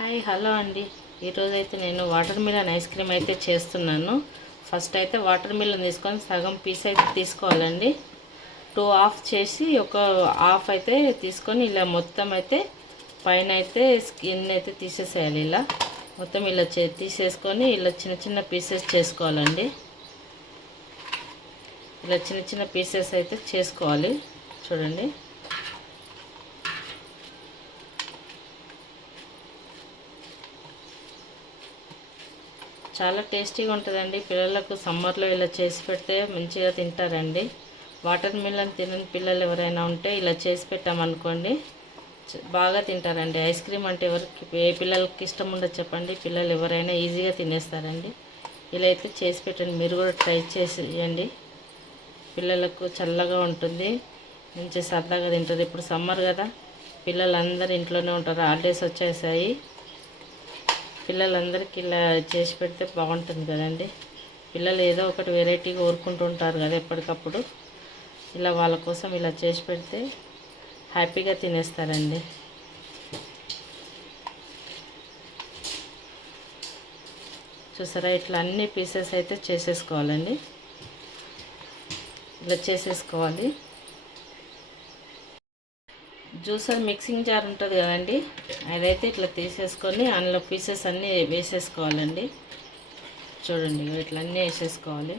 Hi hello అండి. ఈరోజైతే నేను వాటర్ మిలన్ ఐస్ క్రీమ్ అయితే చేస్తున్నాను. ఫస్ట్ అయితే వాటర్ మిలన్ తీసుకొని సగం పీస్ అయితే తీసుకోవాలండి. 2 హాఫ్ చేసి ఒక హాఫ్ అయితే తీసుకొని ఇలా మొత్తం అయితే పైన అయితే స్కిన్ అయితే తీసేసేయాలి. ఇలా మొత్తం ఇలా తీసేసుకొని ఇలా చిన్న చిన్న పీసెస్ చేసుకోవాలండి. ఇలా చిన్న చిన్న పీసెస్ అయితే చేసుకోవాలి. చూడండి, చాలా టేస్టీగా ఉంటుందండి. పిల్లలకు సమ్మర్లో ఇలా చేసి పెడితే మంచిగా తింటారండి. వాటర్ మిలన్ తినని పిల్లలు ఎవరైనా ఉంటే ఇలా చేసి పెట్టామనుకోండి బాగా తింటారండి. ఐస్ క్రీమ్ అంటే ఏ పిల్లలకి ఇష్టం ఉండదు చెప్పండి. పిల్లలు ఎవరైనా ఈజీగా తినేస్తారండి. ఇలా అయితే చేసి పెట్టండి. మీరు కూడా ట్రై చేయండి. పిల్లలకు చల్లగా ఉంటుంది, మంచి సరదాగా తింటారు. ఇప్పుడు సమ్మర్ కదా, పిల్లలందరూ ఇంట్లోనే ఉంటారు. హాలిడేస్ వచ్చేసాయి. పిల్లలందరికీ ఇలా చేసి పెడితే బాగుంటుంది కదండి. పిల్లలు ఏదో ఒకటి వెరైటీగా కోరుకుంటూ ఉంటారు కదా ఎప్పటికప్పుడు. ఇలా వాళ్ళ కోసం ఇలా చేసి పెడితే హ్యాపీగా తినేస్తారండి. చూసారా, ఇట్లా అన్ని పీసెస్ అయితే చేసేసుకోవాలండి. ఇలా చేసేసుకోవాలి. జ్యూసర్ మిక్సింగ్ జార్ ఉంటుంది కదండి, అదైతే ఇట్లా తీసేసుకొని అందులో పీసెస్ అన్నీ వేసేసుకోవాలండి. చూడండి, ఇట్లా అన్నీ వేసేసుకోవాలి.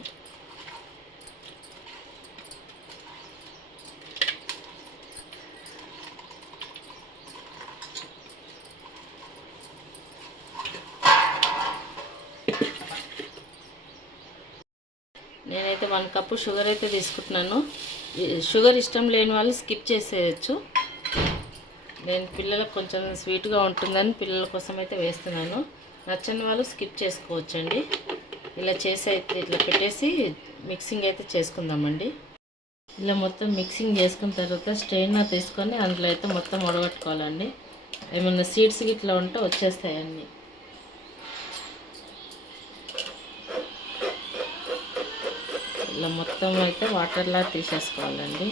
నేనైతే 1 కప్పు షుగర్ అయితే తీసుకుంటున్నాను. షుగర్ ఇష్టం లేని వాళ్ళు స్కిప్ చేసేయచ్చు. నేను పిల్లలకు కొంచెం స్వీట్గా ఉంటుందని పిల్లల కోసం అయితే వేస్తున్నాను. నచ్చని వాళ్ళు స్కిప్ చేసుకోవచ్చండి. ఇలా చేసి అయితే ఇట్లా పెట్టేసి మిక్సింగ్ అయితే చేసుకుందామండి. ఇలా మొత్తం మిక్సింగ్ చేసుకున్న తర్వాత స్ట్రెయినర్ తీసుకొని అందులో అయితే మొత్తం వడగట్టుకోవాలండి. ఏమన్నా సీడ్స్ ఇట్లా ఉంటే వచ్చేస్తాయండి. ఇలా మొత్తం అయితే వాటర్లా తీసేసుకోవాలండి.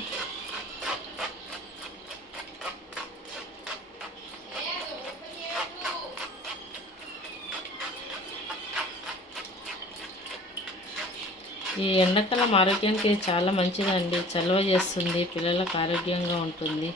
ఈ ఎండాకాలం ఆరోగ్యానికి చాలా మంచిదండి. చలవ చేస్తుంది, పిల్లలకు ఆరోగ్యంగా ఉంటుంది.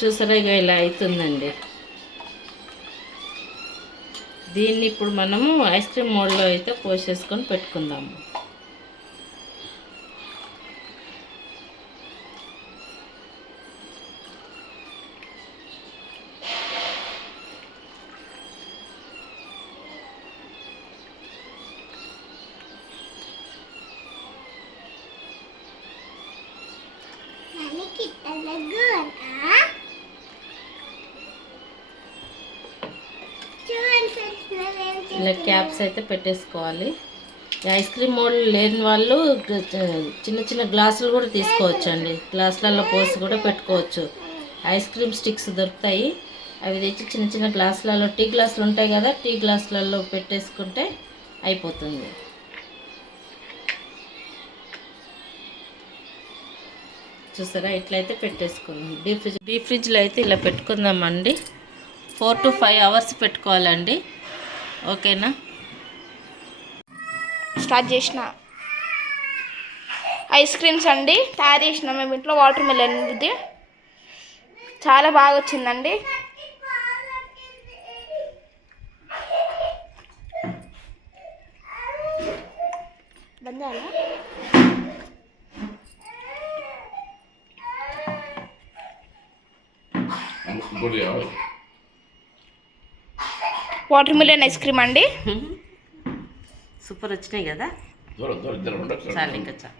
చూసారా, ఇలా అవుతుందండి. దీన్ని ఇప్పుడు మనము ఐస్ క్రీమ్ మోడ్లో అయితే పోసేసుకొని పెట్టుకుందాము. ఇలా క్యాప్స్ అయితే పెట్టేసుకోవాలి. ఐస్ క్రీమ్ మోల్డ్ లేని వాళ్ళు చిన్న చిన్న గ్లాసులు కూడా తీసుకోవచ్చు అండి. గ్లాసులలో పోసి కూడా పెట్టుకోవచ్చు. ఐస్ క్రీమ్ స్టిక్స్ దొరుకుతాయి, అవి తెచ్చి చిన్న చిన్న గ్లాసులలో, టీ గ్లాసులు ఉంటాయి కదా, టీ గ్లాసులలో పెట్టేసుకుంటే అయిపోతుంది. చూసారా, ఇట్లయితే పెట్టేసుకుందాం. డీప్ ఫ్రిడ్జ్లో అయితే ఇలా పెట్టుకుందామండి. 4 to 5 అవర్స్ పెట్టుకోవాలండి. ఓకేనా? స్టార్ట్ చేసిన ఐస్ క్రీమ్స్ అండి తయారు చేసినాం మేము ఇంట్లో. వాటర్ మిలన్ ఇది చాలా బాగా వచ్చిందండి. ఇంకోటి కావాలి. వాటర్ మిలన్ ఐస్ క్రీమ్ అండి. సూపర్ వచ్చినాయి కదా. దూరం దూరం ఇద్దరు ఉండొచ్చు. చాలు ఇంకా చాలు.